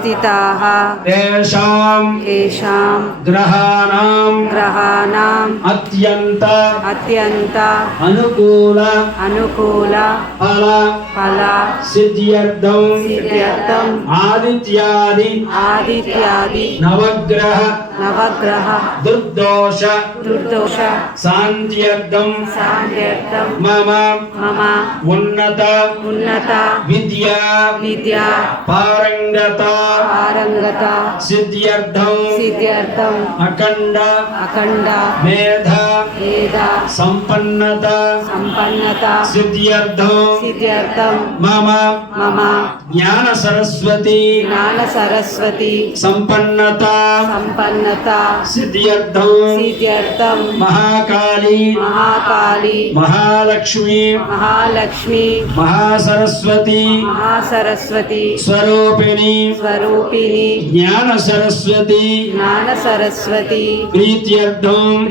स्थिताः तेषां ग्रहाणां अत्यंत अनुकूल फल सिद्ध्यर्थम आदित्यादि नवग्रह दुर्दोष शांत्यर्थम मम उन्नत विद्या पारंगता सिद्ध्यर्थम अखंड मेधा संपन्नता सिद्ध्यर्थम मम ज्ञान सरस्वती संपन्नता सिद्ध्यर्थम महाकाली महालक्ष्मी महासरस्वती स्वरूपिणी ज्ञान सरस्वती प्रीत्यर्थम